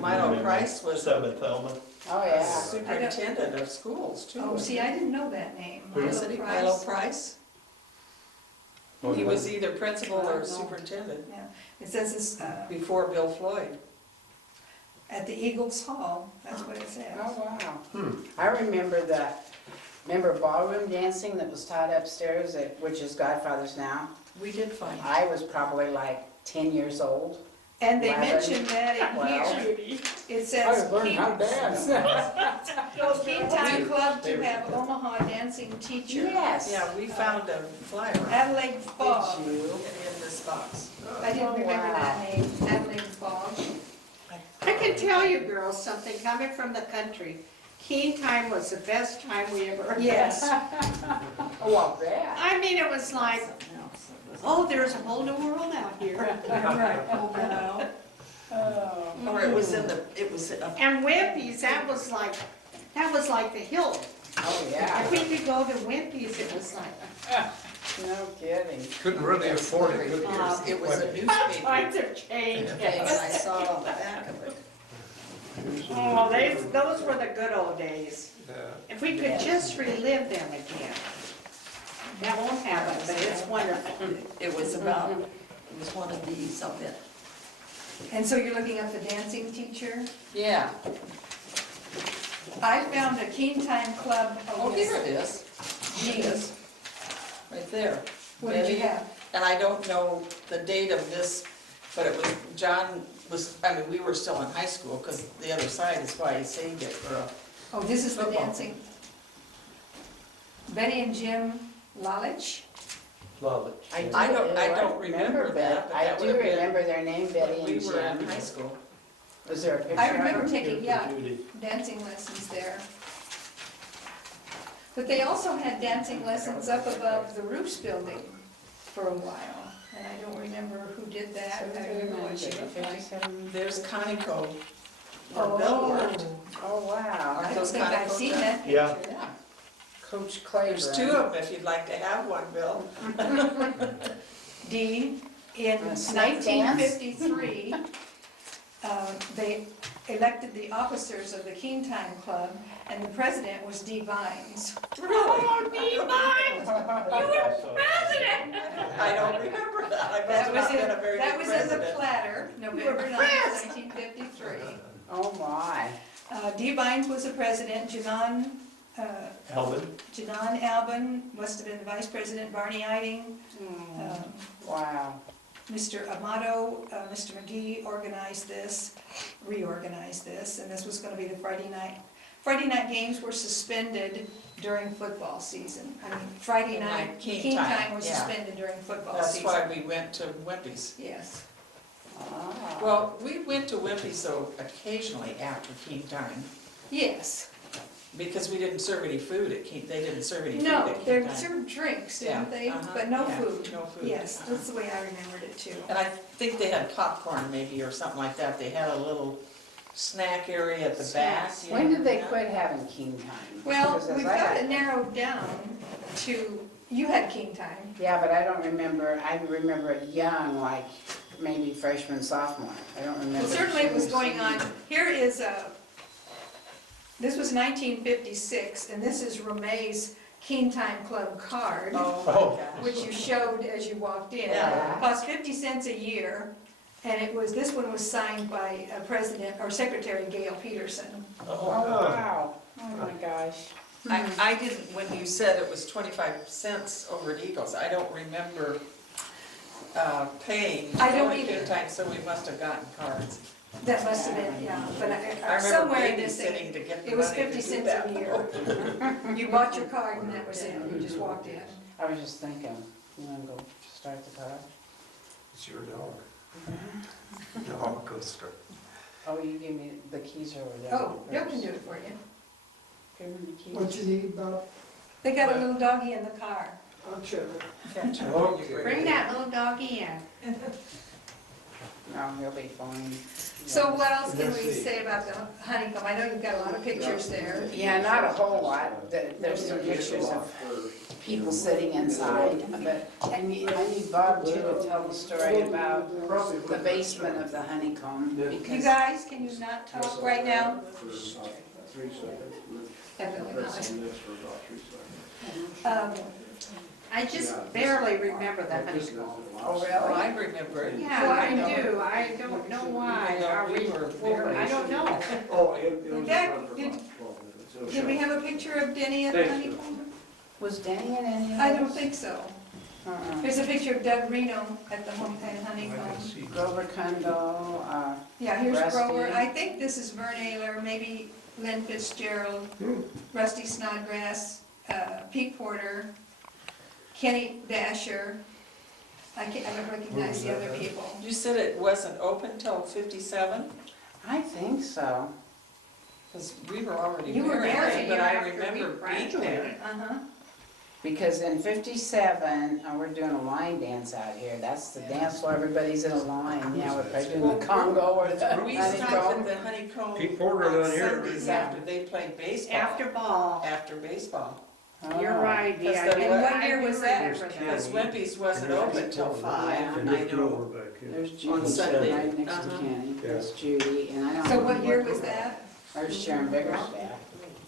Milo Price was Seventh element. Oh, yeah. superintendent of schools too. Oh, see, I didn't know that name. Wasn't he Milo Price? Oh, He was either principal I or don't know. superintendent Yeah, it says this, before Bill Floyd. at the Eagles Hall, that's what it says. Oh, wow. I remember remember ballroom dancing that was taught upstairs, which is Godfather's now? We did find. I was probably like 10 years old. And they 11. mentioned that in Wow. here. It I says was learning how to dance. Keen Time Club to have Omaha dancing teacher. Yes. Yeah, we found a flyer Adelaide Fogg. Did you? in this box. I didn't Oh, remember wow. that name, Adelaide Fogg. I can tell you girls something, coming from the country, Keen Time was the best time we ever had. Yes. Oh, I'll bet. I mean, it was like, oh, there's a whole new world out here. Right, hold that out. Oh. Or it was in the, it was a And Wimpy's, that was like the hill. Oh, yeah. If we could go to Wimpy's, it was like, No kidding. Couldn't really afford it, could you? it was a newspaper times have changed. thing, and I saw it on the back of it. Oh, those were the good old days. Yeah. If we could just relive them again. That won't happen, but it's wonderful. It was about, it was one of these, I'll bet. And so you're looking up the dancing teacher? Yeah. I found a Keen Time Club. Oh, here it is. Here it is. Right there. What did you have? And I don't know the date of this, but it was, John was, I mean, we were still in high school, because the other side is why he saved it for a, Oh, this is the Football. dancing. Betty and Jim Lalich. Love it. I don't remember that, but I that do would have been remember their name, Betty when and we were in Jim. high school. Was there a picture I of remember them? taking, yeah, Judy. dancing lessons there. But they also had dancing lessons up above the Roofs building for a while. And I don't remember who did that. I don't know what she looked like. 57. There's Conoco, where Bill worked. Oh, wow. I don't Those think I've Conoco seen jobs. that Yeah. picture. Yeah, Coach Claiborne. there's two of them if you'd like to have one, Bill. Dean, in Snake dance? 1953, they elected the officers of the Keen Time Club, and the president was Dee Vines. Oh, Dee Vines, you were president. I don't remember that. I must have not been a very That good was in the president. platter, November 9th, 1953. Oh, my. Dee Vines was the president, Alvin? Janan Albin must have been the vice president, Barney Eiding, Wow. Mr. Amato, Mr. McGee organized this, reorganized this, and this was going to be the Friday night. Friday night games were suspended during football season. I mean, Friday And night, like Keen Keen Time, Time was yeah. suspended during football That's season. why we went to Wimpy's. Yes. Ah. Well, we went to Wimpy's though occasionally after Keen Time, Yes. because we didn't serve any food at Keen, they didn't serve any food No, at Keen they Time. served drinks, Yeah, didn't they? uh-huh, But no yeah, food. no food. Yes, that's the way I remembered it too. And I think they had popcorn maybe or something like that. They had a little snack area at the back. Snacks. When did they quit having Keen Time? Well, Because as we've I got got- it narrowed down to, you had Keen Time. Yeah, but I don't remember, I remember it young, like maybe freshman, sophomore. I don't remember. Well, certainly it was going on, here is this was 1956, and this is Remay's Keen Time Club card, Oh, Oh. my gosh. which you showed as you walked in. Yeah. Cost 50 cents a year, and it was, this one was signed by President, or Secretary Gail Peterson. Oh, wow. Oh, my gosh. I didn't, when you said it was 25 cents over at Eagles, I don't remember paying. I don't Keen either. Time, so we must have gotten cards. That must have been, yeah, but I remember somewhere in this babysitting thing, to get the it was money to 50 do cents that. a year. You bought your card and that was it, you just walked in. I was just thinking, you want to go start the car? It's your dog. Dog goes start. Oh, you give me, the keys are over there. Oh, Bill can do it for you. Give me the keys. What you need about, They got a little doggy in the car. I'll check it. Catch up. Okay. Bring that little doggy in. No, he'll be fine. So what else can Let's we see. say about the honeycomb? I know you've got a lot of pictures there. Yeah, not a whole lot. There's some pictures of people sitting inside, but I need Bob too to tell the story about the basement of the honeycomb, You because guys, can you not talk right now? 3 seconds. Evidently not. Press on this for about 3 seconds. I just barely remember the honeycomb. Oh, really? Oh, I remember it. Yeah, I do, I don't know why. Even though Are we we, were very- I don't know. Oh, it was Dad, run for did- about 12 minutes. It'll Did we show. have a picture of Denny at the Thanks, Sue. honeycomb? was Danny in any of those? I don't think so. Uh-uh. There's a picture of Doug Reno at the home at I can honeycomb. see. Grover Kundal, Yeah, here's Rusty. Grover. I think this is Vern Ayler, maybe Lynn Fitzgerald, Rusty Snodgrass, Pete Porter, Kenny Dasher. I don't recognize the other people. You said it wasn't open till 57? I think so. Because we were already You were married, married but I after we remember being graduated. there. Uh-huh. Because in 57, we're doing a line dance out here. That's the dance floor, everybody's in a line. Yeah, we're probably doing the Congo or the We stopped at honeycomb. the honeycomb Pete Porter on down here. Sundays after they played baseball. After ball, After baseball. you're Oh. right, Because yeah. the- I what year do was that? remember Because Wimpy's wasn't open till 5, and I know. There's On Judy sitting Sunday. right next to Uh-huh. Kenny. Yeah. There's Judy, and I don't. So what know year was that? There's Sharon Biggerstaff.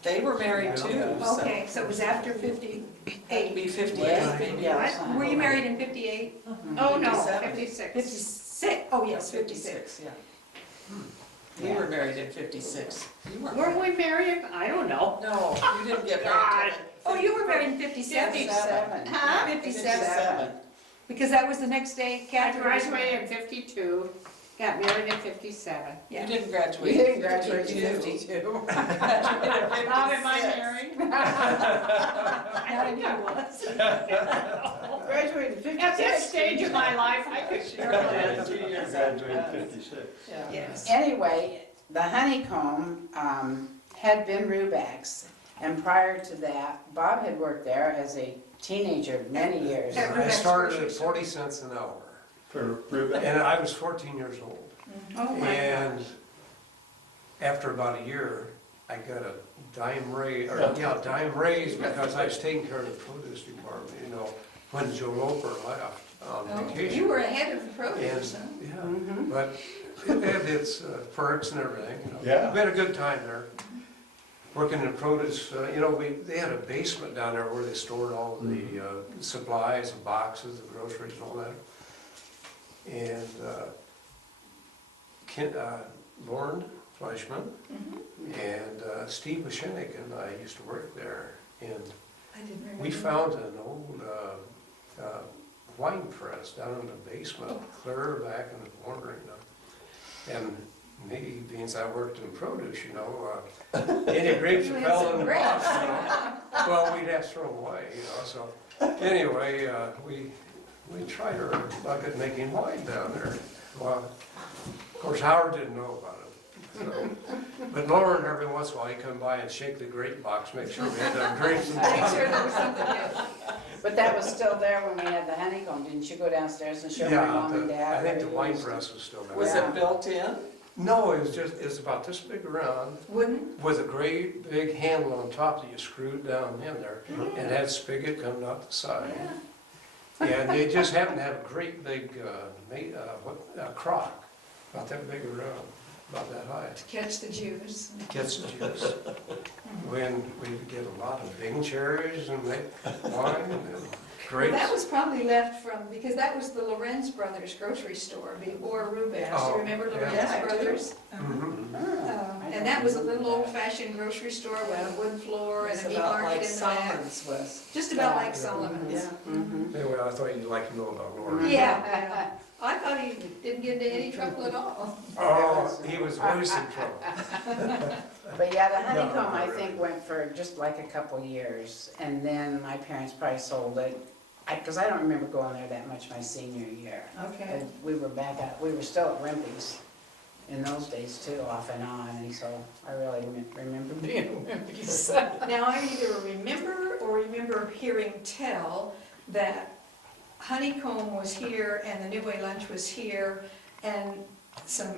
They were married too, so. Okay, so it was after Had to 58. be 58 maybe. Yeah. Were you married in 58? Oh, no, 57. 56. 56, oh yes, 56. 56, yeah. We were married in 56. You weren't. Were we married? I don't know. No, you didn't get married God. till. Oh, you were married in 57? 57. Huh? 57. Because that was the next day I Kathy graduated in 52, got married in 57. You Yeah. didn't You graduate. didn't in graduate in 52. 52. How am I 56. married? Not if you was. Graduated in At 56. this stage of my life, I could She share graduated that. 2 years Graduated after in that. 56. Yeah. Yes. Anyway, the honeycomb had been Ruback's, and prior to that, Bob had worked there as a teenager many years. At I Rubeck's started grocery at store. 40 cents an hour, For Ruben. and I was 14 years old. Oh my And gosh. after about a year, I got a dime raise because I was taking care of the produce department, you know, when Joe Loper left on Oh, vacation. you were ahead of the produce, huh? Yeah, Mhm. but it had its perks and everything, you know. Yeah. We had a good time there, working in produce. You know, they had a basement down there where they stored all the supplies and boxes and groceries and all that. And Lauren Fleischman Mhm. and Steve Bushenik and I used to work there. And I didn't remember. we found an old wine press down in the basement, clear back in the corner, you know. And me, being as I worked in produce, you know, any grapes You that had fell some in the grapes. box, you know, well, we'd have to throw them away, you know, so. Anyway, we tried our luck at making wine down there. Well, of course, Howard didn't know about it. So, but Lauren, every once in a while, he'd come by and shake the grape box, make sure we had enough grapes in the Make box. sure there was something in it. But that was still there when we had the honeycomb. Didn't you go downstairs and show my mom and dad? I think the where wine you used- press was still there. Was Yeah. it built in? No, it's about this big around Wooden? with a great big handle on top that you screwed down in there and had spigot coming out the side. Yeah. And they just happened to have a great big, crock, about that big around, about that high. To catch the juice. Gets the juice. When we would get a lot of Bing cherries and make wine and Well, grapes. that was probably left from, because that was the Lorenz Brothers grocery store before Rubeck's. Do Oh, you remember yeah. Lorenz Yeah, I do. Brothers? Mhm. And that was a little old-fashioned grocery store with a wood floor and It's a meat about market like in the back. Solomon's was. Just about like Yeah. Solomon's. Yeah. Mhm. Anyway, I thought you'd like to know about Lauren. Yeah. I thought he didn't get into any trouble at all. Oh, he was always in trouble. But yeah, the No, honeycomb, not I really. think, went for just like a couple years, and then my parents probably sold it. Because I don't remember going there that much my senior year. Okay. And we were still at Wimpy's in those days too, off and on, and so I really remember being at Wimpy's. Now, I either remember or remember hearing tell that Honeycomb was here and the New Way Lunch was here, and some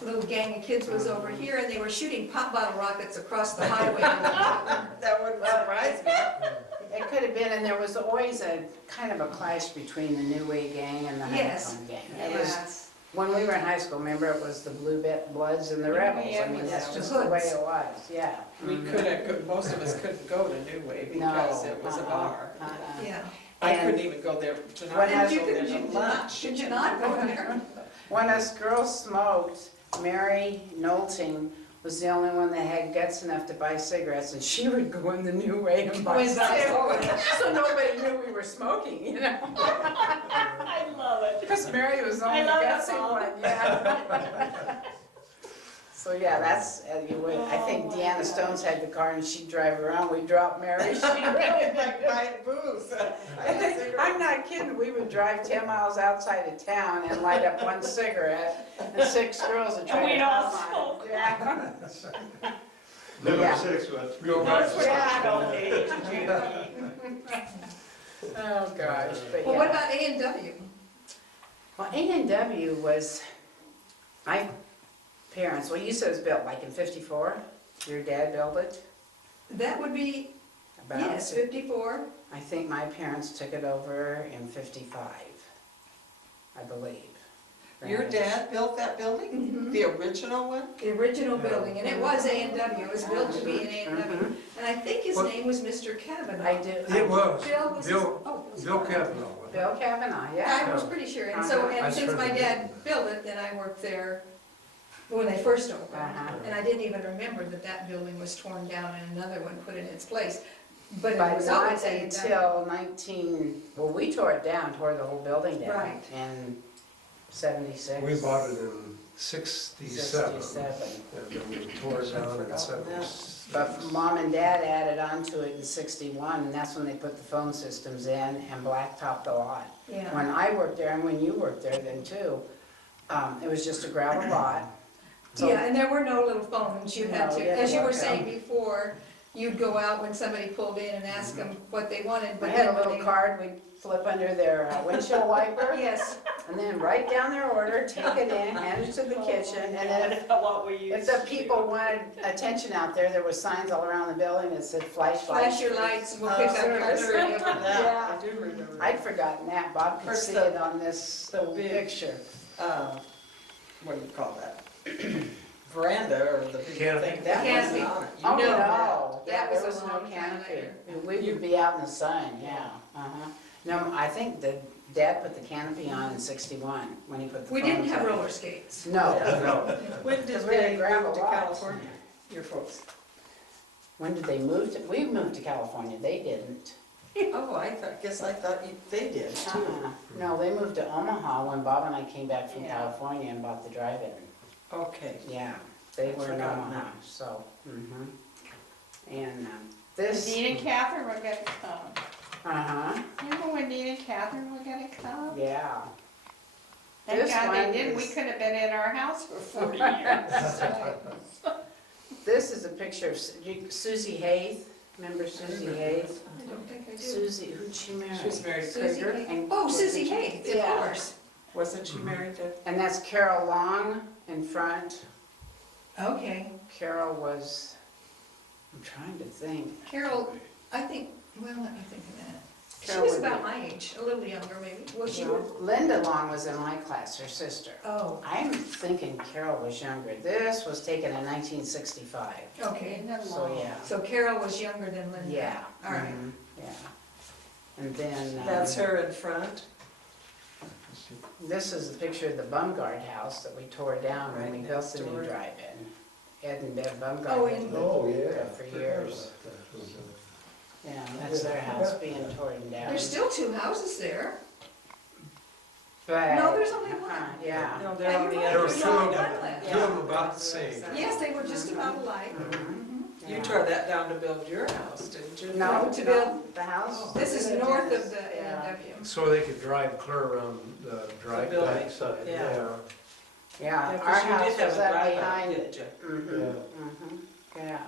little gang of kids was over here, and they were shooting pop bottle rockets across the highway. That wouldn't surprise me. it could have been, and there was always a kind of a clash between the New Way gang and the Yes. Honeycomb gang. It was, Yes. when we were in high school, remember, it was the Blue Bloods and the Rebels. I mean, that's just the way it was, yeah. We Mhm. couldn't, most of us couldn't go to New Way because No, it was a uh-uh, bar. uh-uh. Yeah. I And- couldn't even go there to When not And go there to lunch. did you not go there? When us girls smoked, Mary Nolting was the only one that had guts enough to buy cigarettes, and she would go in the New Way and buy When that's cigarettes. So nobody knew we were smoking, you know? I love it. Because Mary was the I only love it, gutsy Mom. one, yeah. So, yeah, that's, you would, I think Deanna Stones had the car and she'd drive around, we'd drop Mary, she'd really Like buying booze. I'm not kidding, we would drive 10 miles outside of town and light up one cigarette, and 6 girls would try And to we'd all hum on smoke. it. Yeah. Number Yeah. 6 was. Go back to Yeah. Oh, gosh, but Well, what yeah. about A&W? Well, A&W was, my parents, well, you said it was built like in 54? Your dad built it? That would be, About yes, 54. I think my parents took it over in 55, I believe. Your dad built that building? Mhm. The original one? The original building, and it was A&W, it was built to be an A&W. Mhm. And I think his What? name was Mr. Kavanaugh. I do. It was, Bill was his, Bill, oh. it was Bill Kavanaugh. wasn't it? Bill Kavanaugh, yeah. I was pretty sure, and so, I and since my certainly dad didn't. built it, then I worked there when they first opened. Uh-huh. And I didn't even remember that that building was torn down and another one put in its place. But it But was not always A&W. until 19, well, we tore it down, tore the whole building down. Right. In 76. We bought it in 67. 67. And then we tore it down in 76. But Mom and Dad added on to it in 61, and that's when they put the phone systems in and blacktopped the lot. Yeah, When I worked there, and when you worked there then too, it was just a gravel lot. So- yeah, and there were no little phones, you had No, to, you had to as you were walk saying out. before, you'd go out when somebody pulled in and ask them what they wanted, We but had a then when little they. card we'd flip under their windshield wiper, Yes, and then write down their order, take it in, hand it to the kitchen, and then What we if used the to people do. wanted attention out there, there were signs all around the building that said flash flash lights. your lights and we'll pick up your I remember order. that, I do remember that. I'd forgotten that, Bob could First see the- it on this the big- picture. What do you call that? Veranda or the big Canopy. thing, that Canopy. wasn't on it. You Oh, know no, That yeah, was there a was no long time canopy. later. We would be out in the sun, yeah, uh-huh. No, I think the Dad put the canopy on in 61, when he put the We didn't phones have on. roller skates. No, No, When because did we had they gravel move to lots. California, your folks? When did they move to, we moved to California, they didn't. Oh, guess I thought they did too. Uh-uh. No, they moved to Omaha when Bob and I came back from Yeah. California and bought the drive-in. Okay. Yeah, they were in Forgotten Omaha, that. so, and this, Dean and Catherine were gonna come. uh-huh, Remember when Dean and Catherine were gonna come? yeah. Thank This God one they didn't, we is- could have been in our house for 40 years. This is a picture of Susie Hayes, remember Susie Hayes? I don't think I do. Susie, who'd she marry? She was married to Susie Krieger. Hayes. And- Oh, Susie Hayes, of Yeah. course. Wasn't she married to? And that's Carol Long in front. Okay. Carol was, I'm trying to think. Carol, I think, well, let me think a minute. She Carol was would be- about my age, a little younger maybe. Was she? Linda Long was in my class, her sister. Oh, I'm thinking Carol was younger. This was taken in 1965, okay. so yeah. So Carol was younger than Linda. Yeah. All right. mhm, Yeah. And then. That's her in front. This is a picture of the Bumgard house that we tore down when we Right built next the new door. drive-in. Ed and Bev Bumgard. Oh, lived in- there Oh, yeah. For years. Yeah, that's their house being torn down. There's still 2 houses there. But. No, there's only one. Yeah. No, Yeah, they're on the you're right, There other were there's two only of side. them. one left. two of them about the same. Yes, they were just about alike. Mhm, You yeah. tore that down to build your house, didn't you? No, To to build- build the house. This is north of the Yeah. A&W. So they could drive clear around the drive. building. Backside. Yeah. Yeah, Yeah, our 'cause you house did have was a up driveway, behind didn't it. you? Mhm, yeah.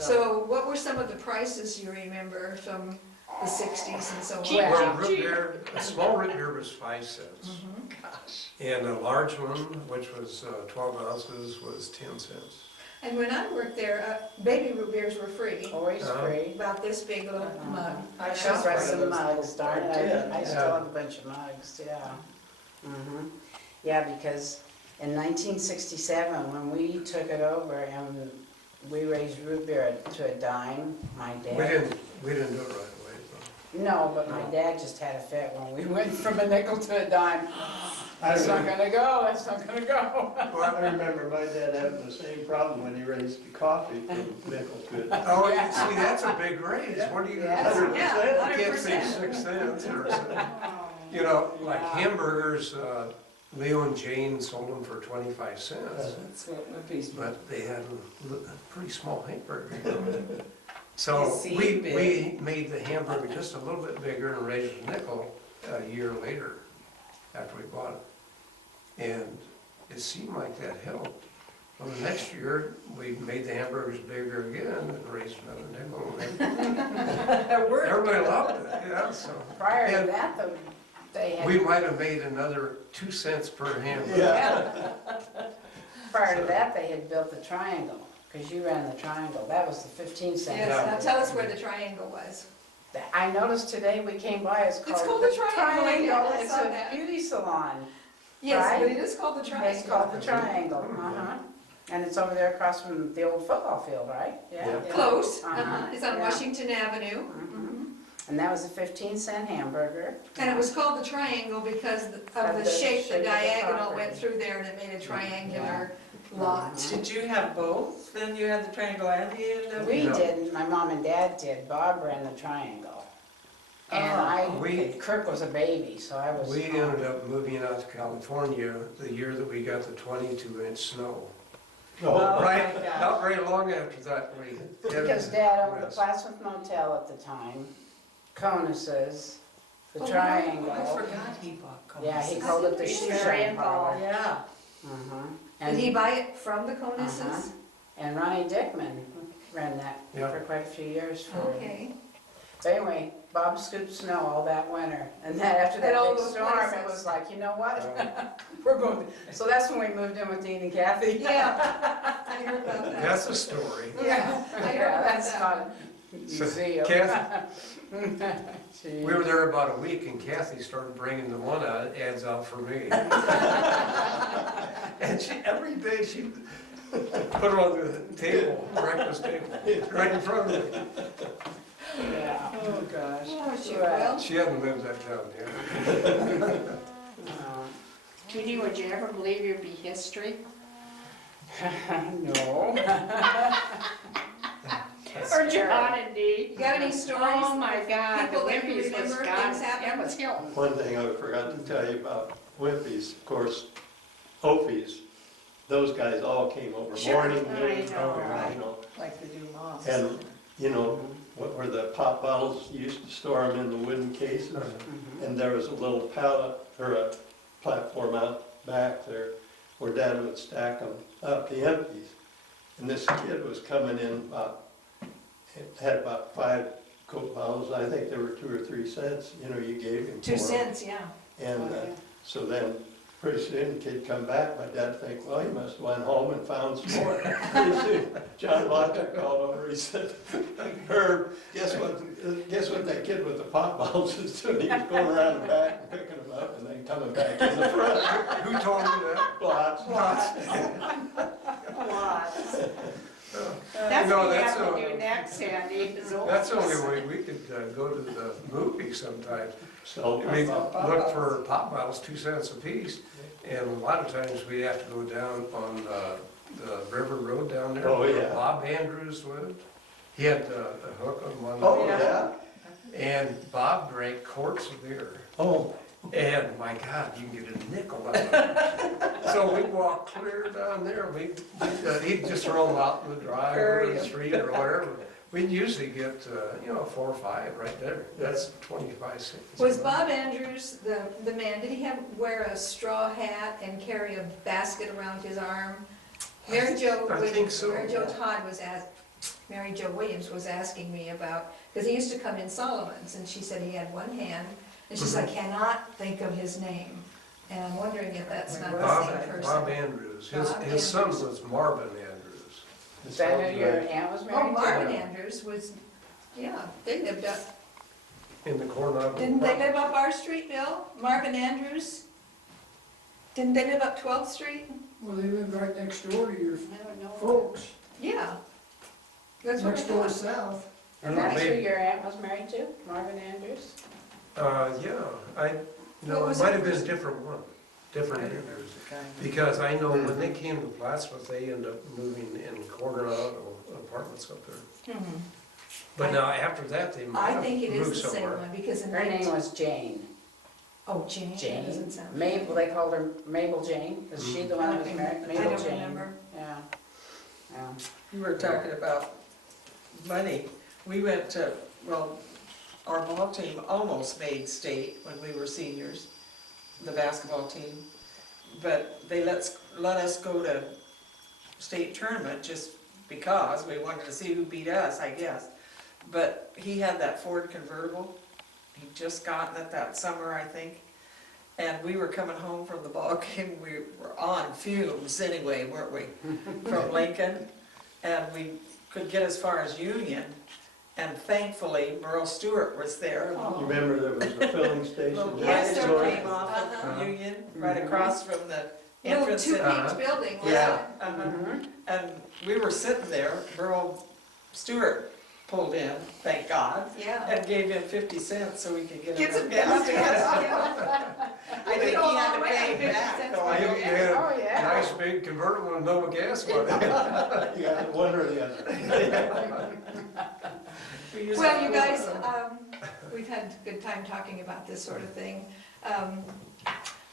So what were some of the prices you remember from the 60s and so on? Cheap, Well- Well, root beer, a small root beer was 5 cents. Mhm. Gosh. And a large one, which was 12 ounces, was 10 cents. And when I worked there, baby root beers were free, Always free. about this big little mug. I Just shot rest one of of the those mugs, darn it, did. I still have a bunch of mugs, yeah. Yeah, because in 1967, when we took it over and we raised root beer to a dime, my dad. We didn't do it right away, but. No, but my dad just had a fit when we went from a nickel to a dime. That's not gonna go, that's not gonna go. Well, I remember my dad having the same problem when he raised the coffee from nickel to a dime. Oh, Yeah. see, that's a big raise, what do you? Yes. 100%. Yeah, You can't say 100%. 6 cents or something. You know, like Yeah. hamburgers, Leo and Jane sold them for 25 cents, That's what Whippy's. but they had a pretty small hamburger. So You see, we big. made the hamburger just a little bit bigger and raised a nickel a year later after we bought it. And it seemed like that helped. Well, the next year, we made the hamburgers bigger again and raised another nickel. That worked. Everybody loved it, yeah, so. Prior to And that, though, they we had, might have made another 2 cents per hamburger. Yeah. prior to that, they had built the triangle, because you ran the triangle, that was the 15-cent. Yes, now tell us where the triangle was. I noticed today we came by, it's called called the the Triangle, yeah, I It's saw a that. beauty salon. Yes, Right? but it is called the triangle. It's called the Triangle, And it's over there across from the old football field, right? Yeah. Close, Uh-huh, it's on yeah. Washington Avenue. Mhm. And that was a 15-cent hamburger. And it was called the triangle because of the shape, the of the diagonal property. went through there and it made a triangular lot. Did you have both? Then you had the triangle and the We No. didn't, my mom and dad did, Bob ran the Triangle. And We- Kirk was a baby, so I was. We ended up moving out to California the year that we got the 22-inch snow. Oh, Right, my gosh. not very long after that, we. Because Dad owned the Yes. Plattsmouth Motel at the time, Conus's, the Oh, Triangle. I forgot he bought Conus. Yeah, he called it the shoe shine Triangle. parlor. Yeah. Did he And, buy it from the Uh-huh. Conuses? and Ronnie Dickman ran that Yeah. for quite a few years for. Okay. So anyway, Bob scooped snow all that winter, and then after that At all big those storm, it places. was like, you know what? We're going, so that's when we moved in with Dean and Kathy. Yeah, I heard about that. That's a story. Yeah, I heard yeah, about that's that. not a So, museum. We were there about a week and Kathy started bringing the one ads out for me. And every day she put her on the table, breakfast table, right in front of me. Yeah. Oh, gosh. Oh, she Right. will. She hadn't lived that down yet. Judy, would you ever believe you'd be history? No. Or John and Dee? You got any stories? Oh my God, the People that you Wimpy's was remember, gone, things happened? it was Hilton. one thing I forgot to tell you about Wimpy's, of course, Opie's, those guys all came over, Sure. morning, I noon, know. you know, Like the Dumas. and, you know, what were the pop bottles, you used to store them in the wooden cases, and there was a little pallet, or a platform out back there, where Dad would stack them up, the empties. And this kid was coming in had about 5 Coke bottles, I think there were 2 or 3 cents, you know, you gave him for 2 them. cents, yeah. And so then, pretty soon, the kid come back, my dad think, well, he must have went home and found some more. Pretty soon, John Locker called over, he said, Herb, guess what that kid with the pop bottles is doing? He was going around the back and picking them up and then coming back in the front. Who told you that? Lots. That's No, what we that's have a- to do next, Sandy, is That's the only way we could go to the movie sometimes. So, I mean, look for pop bottles, 2 cents a piece, and a lot of times we have to go down on the River Road down there. Oh, where yeah. Bob Andrews lived. He had the hook on one. oh, leg, yeah? And Bob drank quarts of beer. Oh, And my God, you can get a nickel out of it. So we walked clear down there. He'd just throw them out in the drive or the street or whatever. We'd usually get, 4 or 5 right there. That's 25 cents. Was Bob Andrews, the man, did he wear a straw hat and carry a basket around his arm? Mary Jo I think Williams, so. Mary Jo Williams was asking me about, because he used to come in Solomon's, and she said he had one hand, and she said, I cannot think of his name. And I'm wondering if that's not the same Bob person. Andrews. Bob His son Andrews. was Marvin Andrews. Is that who your aunt was Oh, married to? Marvin Andrews was, yeah, they lived up, In the Coronado. didn't they live up our street, Bill? Marvin Andrews? Didn't they live up 12th Street? Well, they live right next door to your I don't know. folks, Yeah. That's what I next door thought. south. And that's who your aunt was married to, Marvin Andrews? Yeah, no, What it was might it? have been a different one, different Andrews. Because I know when they came to Plattsmouth, they ended up moving in Coronado apartments up there. Mhm. But now after that, they might I have think it is moved the same somewhere. one, because in Her name was Jane. Oh, Jane, that Jane? doesn't sound. Mabel, they called her Mabel Jane. Is she the one that was Okay. married? I Mabel don't Jane. remember. Yeah. Yeah. You were talking about money. We went to, well, our ball team almost made state when we were seniors, the basketball team. But they let us go to state tournament just because we wanted to see who beat us, I guess. But he had that Ford convertible. He'd just gotten it that summer, I think. And we were coming home from the ball game. We were on fumes anyway, weren't we? From Lincoln. And we could get as far as Union. And thankfully, Merle Stewart was there. You remember there was a filling station? Little Yes, drugstore there was. came off Uh-huh. of Union, right across from the Little entrance. two-page building, wasn't Yeah, it? uh-huh. Mhm. And we were sitting there, Merle Stewart pulled in, thank God, Yeah. and gave him 50 cents so we could get Get enough some gas to get us. Yeah. I think he had to pay 50 back, cents though. You I you don't- had Oh, a yeah. nice big convertible and no gas money. You got one or the other. We used Well, to you go guys, to- we've had a good time talking about this sort of thing.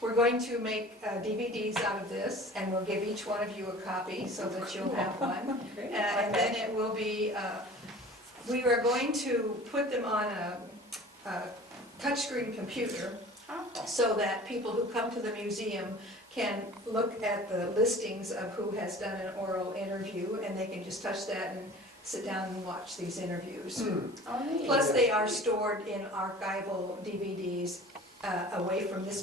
We're going to make DVDs out of this, and we'll give each one of you a copy so that you'll have one. And then it will be, we are going to put them on a touchscreen computer so that people who come to the museum can look at the listings of who has done an oral interview, and they can just touch that and sit down and watch these interviews. Oh, neat. Plus, they are stored in archival DVDs away from this